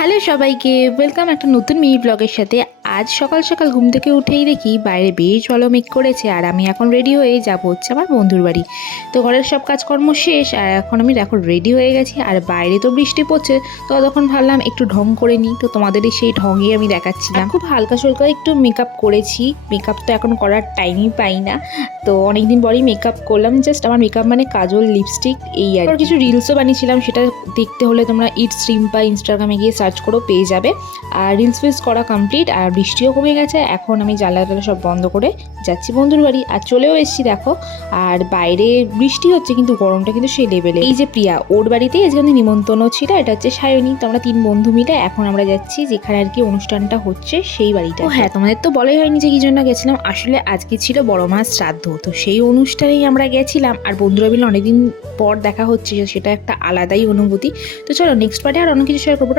Hello সবাইকে, welcome একটা নতুন মিনি ব্লগের সাথে। আজ সকাল সকাল ঘুম থেকে উঠেই দেখি বাইরে বেশ ভালো মেঘ করেছে, আর আমি এখন রেডি হয়ে যাব হচ্ছে আমার বন্ধুর বাড়ি। তো ঘরের সব কাজকর্ম শেষ, আর এখন আমি রেডি হয়ে গেছি, আর বাইরে তো বৃষ্টি পড়ছে। তো তখন ভাবলাম একটু ঢং করে নিই, তো তোমাদেরই সেই ঢঙই আমি দেখাচ্ছিলাম। খুব হালকা সুলকা একটু মেকআপ করেছি, মেকআপ তো এখন করার টাইমই পাই না, তো অনেকদিন পরেই মেকআপ করলাম। জাস্ট আমার মেকআপ মানে কাজল, লিপস্টিক, এই আর কিছু রিলসও বানিয়েছিলাম, সেটা দেখতে হলে তোমরা ইটস রিম্পা ইনস্টাগ্রামে গিয়ে সার্চ করো, পেয়ে যাবে। আর রিলস ফিলস করা কমপ্লিট, আর বৃষ্টিও কমে গেছে। এখন আমি জানলা সব বন্ধ করে যাচ্ছি বন্ধুর বাড়ি, আর চলেও এসেছি দেখো। আর বাইরে বৃষ্টি হচ্ছে কিন্তু গরমটা কিন্তু সেই লেভেলে। এই যে প্রিয়া, ওর বাড়িতেই আজকে আমাদের নিমন্ত্রণও ছিল। এটা হচ্ছে সায়নী। তো আমরা 3 বন্ধু মিলে এখন আমরা যাচ্ছি যেখানে আর কি অনুষ্ঠানটা হচ্ছে সেই বাড়িটা। ও হ্যাঁ, তোমাদের তো বলাই হয়নি যে কি জন্য গেছিলাম। আসলে আজকে ছিল বড় মার শ্রাদ্ধ, তো সেই অনুষ্ঠানেই আমরা গেছিলাম। আর বন্ধুরা মিলে অনেকদিন পর দেখা হচ্ছে, সেটা একটা আলাদাই অনুভূতি। তো চলো নেক্সট পার্টে আর অনেক কিছু শেয়ার করবো।